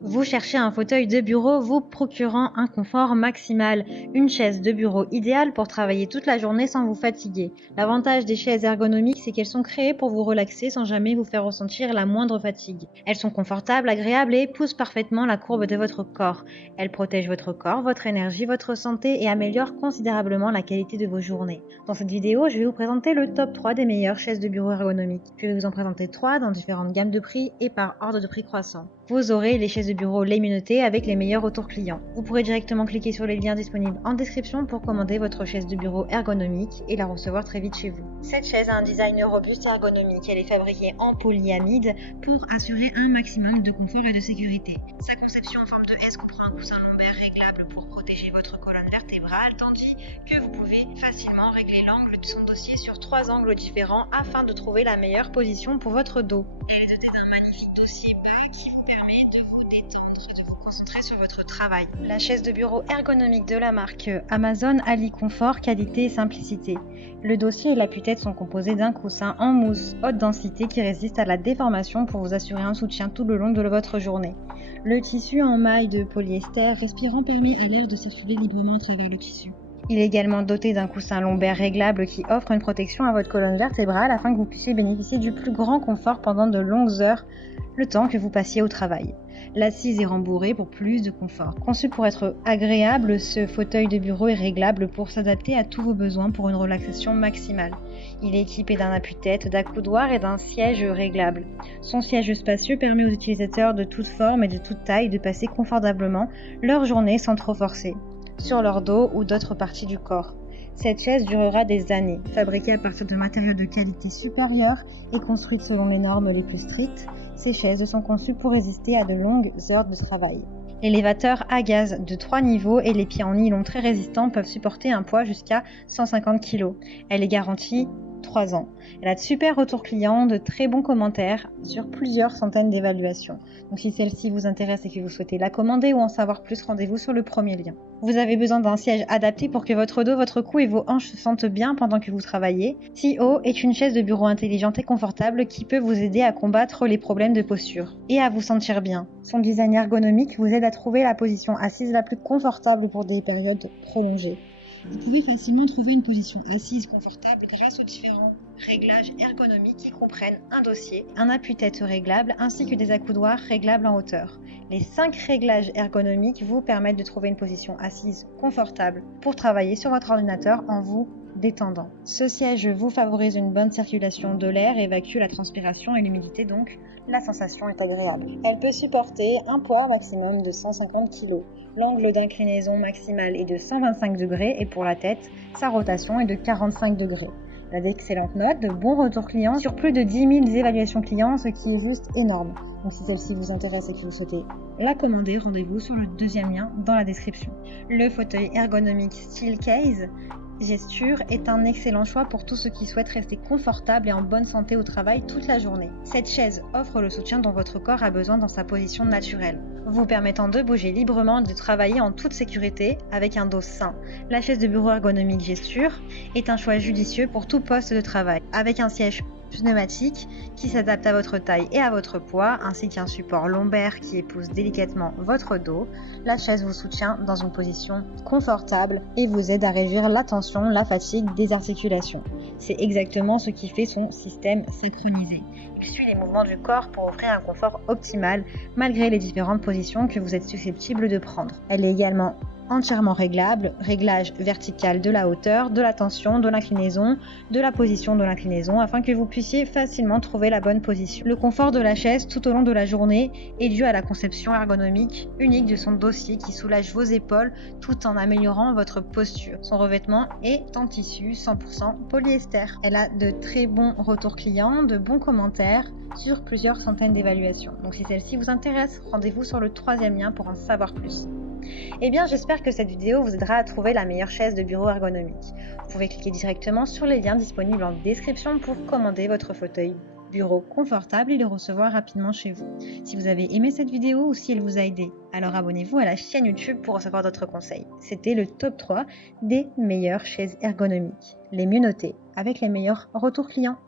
Vous cherchez un fauteuil de bureau vous procurant un confort maximal, une chaise de bureau idéale pour travailler toute la journée sans vous fatiguer. L'avantage des chaises ergonomiques, c'est qu'elles sont créées pour vous relaxer sans jamais vous faire ressentir la moindre fatigue. Elles sont confortables, agréables et épousent parfaitement la courbe de votre corps. Elles protègent votre corps, votre énergie, votre santé et améliorent considérablement la qualité de vos journées. Dans cette vidéo, je vais vous présenter le top 3 des meilleures chaises de bureau ergonomiques. Je vais vous en présenter 3 dans différentes gammes de prix et par ordre de prix croissant. Vous aurez les chaises de bureau Laymunotées avec les meilleurs retours clients. Vous pourrez directement cliquer sur les liens disponibles en description pour commander votre chaise de bureau ergonomique et la recevoir très vite chez vous. Cette chaise a un design robuste et ergonomique. Elle est fabriquée en polyamide pour assurer un maximum de confort et de sécurité. Sa conception en forme de S comprend un coussin lombaire réglable pour protéger votre colonne vertébrale, tandis que vous pouvez facilement régler l'angle de son dossier sur 3 angles différents afin de trouver la meilleure position pour votre dos. Elle est dotée d'un magnifique dossier bas qui vous permet de vous détendre, de vous concentrer sur votre travail. La chaise de bureau ergonomique de la marque Amazon allie confort, qualité et simplicité. Le dossier et l'appui-tête sont composés d'un coussin en mousse haute densité qui résiste à la déformation pour vous assurer un soutien tout le long de votre journée. Le tissu en maille de polyester respirant permet à l'air de circuler librement à travers le tissu. Il est également doté d'un coussin lombaire réglable qui offre une protection à votre colonne vertébrale afin que vous puissiez bénéficier du plus grand confort pendant de longues heures, le temps que vous passiez au travail. L'assise est rembourrée pour plus de confort. Conçu pour être agréable, ce fauteuil de bureau est réglable pour s'adapter à tous vos besoins pour une relaxation maximale. Il est équipé d'un appuie-tête, d'accoudoir et d'un siège réglable. Son siège spacieux permet aux utilisateurs de toute forme et de toute taille de passer confortablement leur journée sans trop forcer sur leur dos ou d'autres parties du corps. Cette chaise durera des années. Fabriquée à partir de matériaux de qualité supérieure et construite selon les normes les plus strictes, ces chaises sont conçues pour résister à de longues heures de travail. L'élévateur à gaz de 3 niveaux et les pieds en nylon très résistants peuvent supporter un poids jusqu'à 150 kg. Elle est garantie 3 ans. Elle a de super retours clients, de très bons commentaires sur plusieurs centaines d'évaluations. Donc si celle-ci vous intéresse et que vous souhaitez la commander ou en savoir plus, rendez-vous sur le premier lien. Vous avez besoin d'un siège adapté pour que votre dos, votre cou et vos hanches se sentent bien pendant que vous travaillez. TO est une chaise de bureau intelligente et confortable qui peut vous aider à combattre les problèmes de posture et à vous sentir bien. Son design ergonomique vous aide à trouver la position assise la plus confortable pour des périodes prolongées. Vous pouvez facilement trouver une position assise confortable grâce aux différents réglages ergonomiques qui comprennent un dossier, un appuie-tête réglable ainsi que des accoudoirs réglables en hauteur. Les 5 réglages ergonomiques vous permettent de trouver une position assise confortable pour travailler sur votre ordinateur en vous détendant. Ce siège vous favorise une bonne circulation de l'air et évacue la transpiration et l'humidité, donc la sensation est agréable. Elle peut supporter un poids maximum de 150 kg. L'angle d'inclinaison maximale est de 125 degrés et pour la tête, sa rotation est de 45 degrés. Elle a d'excellentes notes, de bons retours clients sur plus de 10 000 évaluations clients, ce qui est juste énorme. Donc si celle-ci vous intéresse et que vous souhaitez la commander, rendez-vous sur le deuxième lien dans la description. Le fauteuil ergonomique Steelcase Gesture est un excellent choix pour tous ceux qui souhaitent rester confortables et en bonne santé au travail toute la journée. Cette chaise offre le soutien dont votre corps a besoin dans sa position naturelle, vous permettant de bouger librement et de travailler en toute sécurité avec un dos sain. La chaise de bureau ergonomique Gesture est un choix judicieux pour tout poste de travail, avec un siège pneumatique qui s'adapte à votre taille et à votre poids, ainsi qu'un support lombaire qui épouse délicatement votre dos. La chaise vous soutient dans une position confortable et vous aide à réduire la tension, la fatigue des articulations. C'est exactement ce qui fait son système synchronisé. Il suit les mouvements du corps pour offrir un confort optimal malgré les différentes positions que vous êtes susceptible de prendre. Elle est également entièrement réglable, réglage vertical de la hauteur, de la tension, de l'inclinaison, de la position de l'inclinaison afin que vous puissiez facilement trouver la bonne position. Le confort de la chaise tout au long de la journée est dû à la conception ergonomique unique de son dossier qui soulage vos épaules tout en améliorant votre posture. Son revêtement est en tissu 100% polyester. Elle a de très bons retours clients, de bons commentaires sur plusieurs centaines d'évaluations. Donc si celle-ci vous intéresse, rendez-vous sur le troisième lien pour en savoir plus. Eh bien, j'espère que cette vidéo vous aidera à trouver la meilleure chaise de bureau ergonomique. Vous pouvez cliquer directement sur les liens disponibles en description pour commander votre fauteuil bureau confortable et le recevoir rapidement chez vous. Si vous avez aimé cette vidéo ou si elle vous a aidé, alors abonnez-vous à la chaîne YouTube pour recevoir d'autres conseils. C'était le top 3 des meilleures chaises ergonomiques, les mieux notées, avec les meilleurs retours clients.